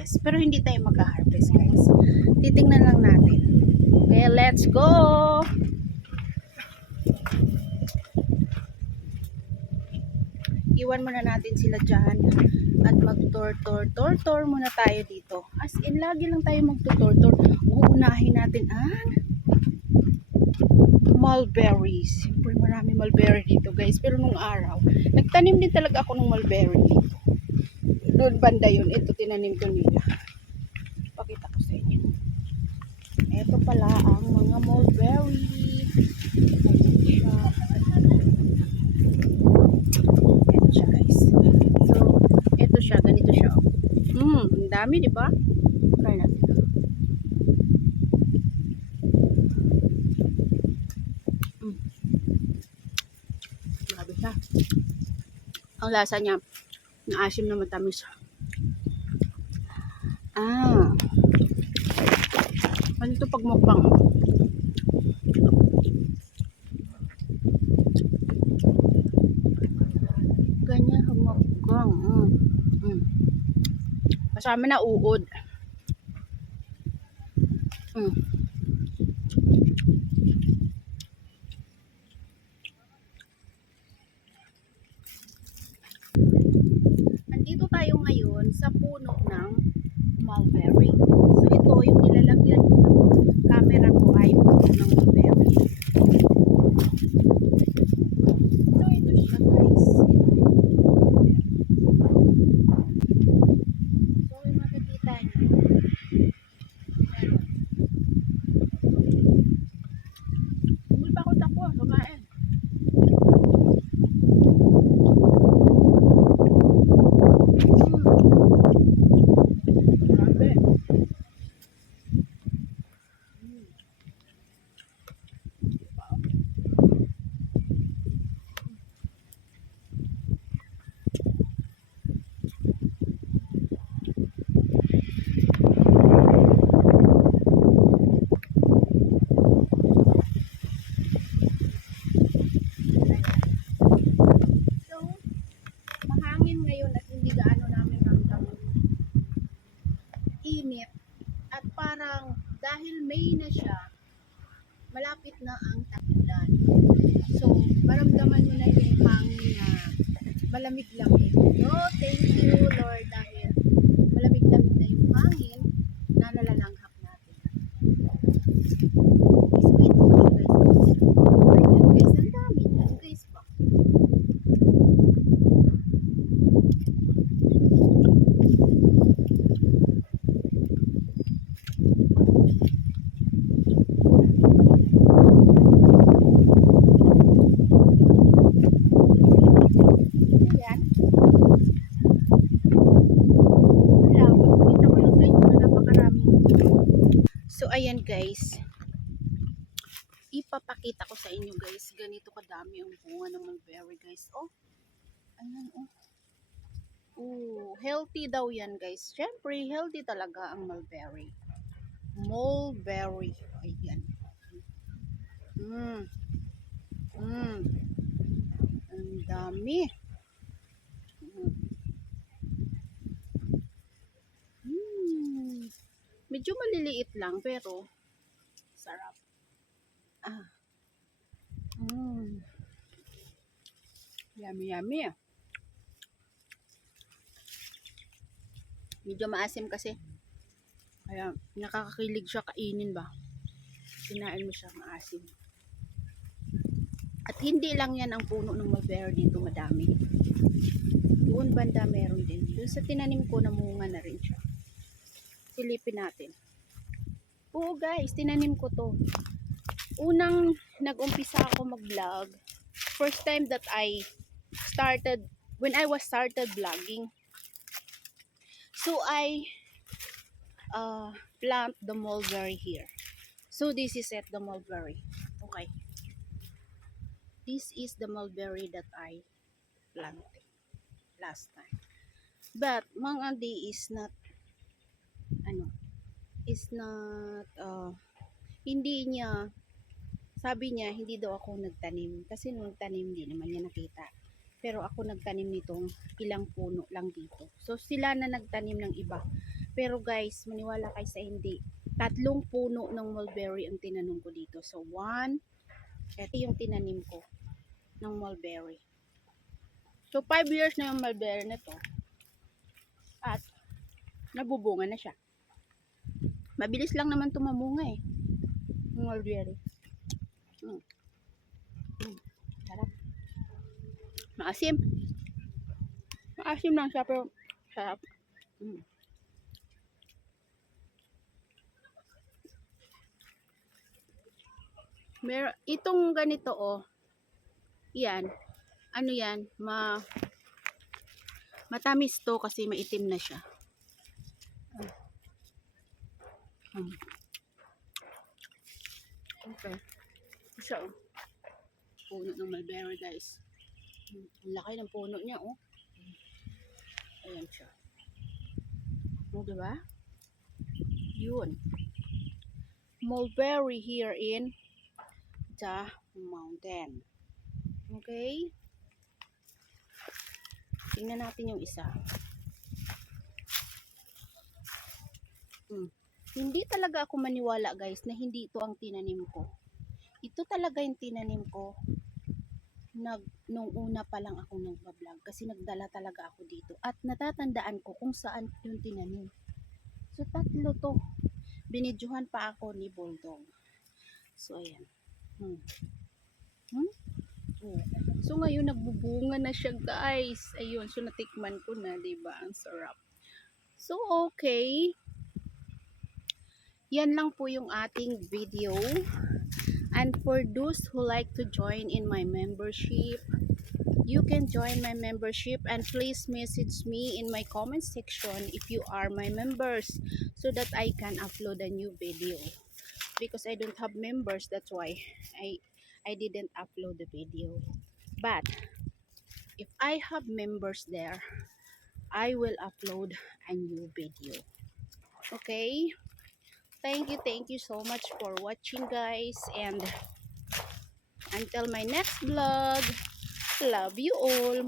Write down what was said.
mag-harvest. Pero hindi tayo mag-harvest guys. Titingnan lang natin. Okay, let's go! Iwan muna natin sila dyan at mag-tour muna tayo dito. As in, lagi lang tayo mag-tour. Uunahin natin ang mulberries. Siyempre marami mulberry dito guys. Pero nung araw, nagtanim din talaga ako ng mulberry dito. Doon banda yun. Ito tinanim ko nila. Pakita ko sa inyo. Ito pala ang mga mulberry. Ayan siya. Ito siya guys. So, ito siya. Ganito siya. Ang dami diba? Try natin. Grabe siya. Ang lasa niya, naasim na matamis. Ganito pag mukbang. Ganyan pag mukbang. Kasama na uod. Andito tayo ngayon sa puno ng mulberry. So ito yung nilalagyan ng camera ko ay puno ng mulberry. So ito siya guys. So yung makikita nyo. Hindi pa ako lumain. Ngayon at hindi gaano namin ramdam init at parang dahil May na siya, malapit na ang tag-ulan. So, maramdaman mo na yung hangin na malamig-lamig. No, thank you Lord dahil malamig-lamig na yung hangin na nalalanghap natin. So, ito pa guys. Ayan guys, ang dami na guys ba? So ayan guys, ipapakita ko sa inyo guys, ganito kadami ang bunga ng mulberry guys. Oh, ayan oh. Healthy daw yan guys. Syempre healthy talaga ang mulberry. Mulberry, ayan. Ang dami. Medyo maliliit lang pero sarap. Yummy yummy. Medyo maasim kasi. Kaya nakakakilig siya kainin ba. Kinain mo siya maasim. At hindi lang yan ang puno ng mulberry dito, madami. Doon banda meron din. Doon sa tinanim ko namunga na rin siya. Silipin natin. Oo guys, tinanim ko to. Unang nag-umpisa ako mag-vlog, first time that I started, when I was started vlogging, so I plant the mulberry here. So this is it, the mulberry. Okay. This is the mulberry that I planted last time. But Mang Andy is not hindi niya, sabi niya hindi daw ako nagtanim kasi nung nagtanim hindi naman niya nakita, pero ako nagtanim nitong ilang puno lang dito. So sila na nagtanim ng iba, Pero guys, maniwala kayo sa hindi. 3 puno ng mulberry ang tinanim ko dito. So, 1, ito yung tinanim ko ng mulberry. So, 5 years na yung mulberry na to. At, nabubunga na siya. Mabilis lang naman tumamunga eh. Yung mulberry. Sarap. Maasim. Maasim lang siya pero sarap. Itong ganito oh. Yan. Ano yan? Matamis to kasi maitim na siya. Okay. So, puno ng mulberry guys. Ang laki ng puno niya oh. Ayan siya. O, diba? Yun. Mulberry here in the mountain. Okay? Tingnan natin yung isa. Hindi talaga ako maniwala guys na hindi ito ang tinanim ko. Ito talaga yung tinanim ko. Nung una pa lang ako nagbablog kasi nagdala talaga ako dito. At natatandaan ko kung saan yung tinanim. So 3 to. Binidyohan pa ako ni Bulldog. So ayan. So ngayon nagbubunga na siya guys. Ayun, so natikman ko na, 'di ba? Ang sarap. So okay. Yan lang po yung ating video. And for those who like to join in my membership, you can join my membership and please message me in my comment section if you are my members so that I can upload a new video. Because I don't have members, that's why I didn't upload the video. But if I have members there, I will upload a new video. Okay? Thank you so much for watching guys, and until my next vlog, love you all.